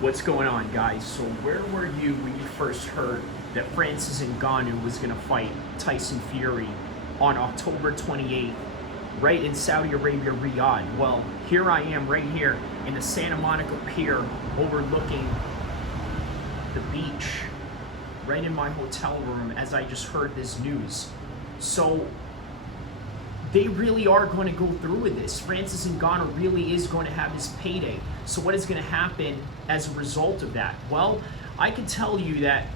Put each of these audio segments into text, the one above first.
What's going on, guys? So where were you when you first heard that Francis Ngannou was going to fight Tyson Fury on October 28th, right in Saudi Arabia, Riyadh? Well, here I am right here in the Santa Monica Pier overlooking the beach, right in my hotel room as I just heard this news. So they really are going to go through with this. Francis Ngannou really is going to have his payday. So what is going to happen as a result of that? Well, I can tell you that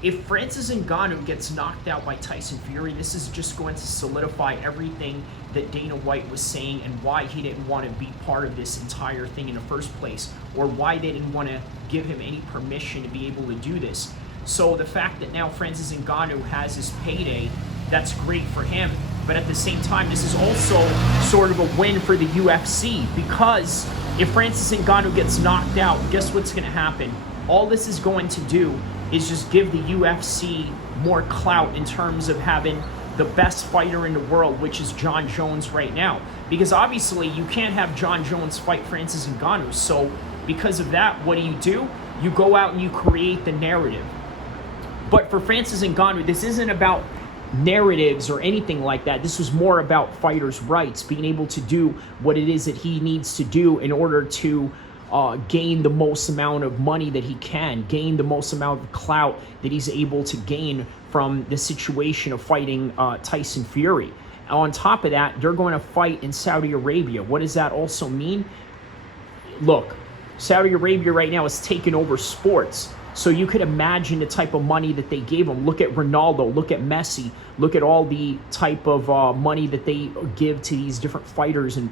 if Francis Ngannou gets knocked out by Tyson Fury, this is just going to solidify everything that Dana White was saying and why he didn't want to be part of this entire thing in the first place, or why they didn't want to give him any permission to be able to do this. So the fact that now Francis Ngannou has his payday, that's great for him. But at the same time, this is also sort of a win for the UFC, because if Francis Ngannou gets knocked out, guess what's going to happen? All this is going to do is just give the UFC more clout in terms of having the best fighter in the world, which is Jon Jones right now. Because obviously you can't have Jon Jones fight Francis Ngannou. So because of that, what do? You go out and you create the narrative. But for Francis Ngannou, this isn't about narratives or anything like that. This was more about fighters' rights, being able to do what it is that he needs to do in order to gain the most amount of money that he can, gain the most amount of clout that he's able to gain from the situation of fighting Tyson Fury. On top of that, they're going to fight in Saudi Arabia. What does that also mean? Look, Saudi Arabia right now is taking over sports. So you could imagine the type of money that they gave him. Look at Ronaldo, look at Messi, look at all the type of money that they give to these different fighters and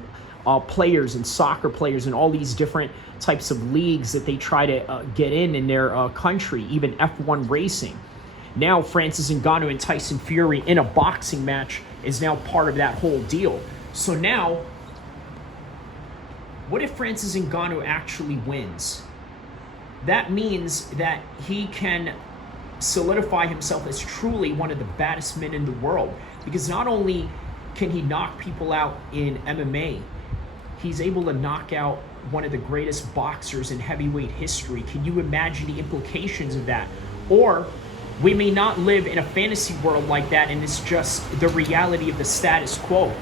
players and soccer players and all these different types of leagues that they try to get in their country, even F1 racing. Now Francis Ngannou and Tyson Fury in a boxing match is now part of that whole deal. So now, what if Francis Ngannou actually wins? That means that he can solidify himself as truly one of the baddest men in the world. Because not only can he knock people out in MMA, he's able to knock out one of the greatest boxers in heavyweight history. Can you imagine the implications of that? Or we may not live in a fantasy world like that, and it's just the reality of the status quo.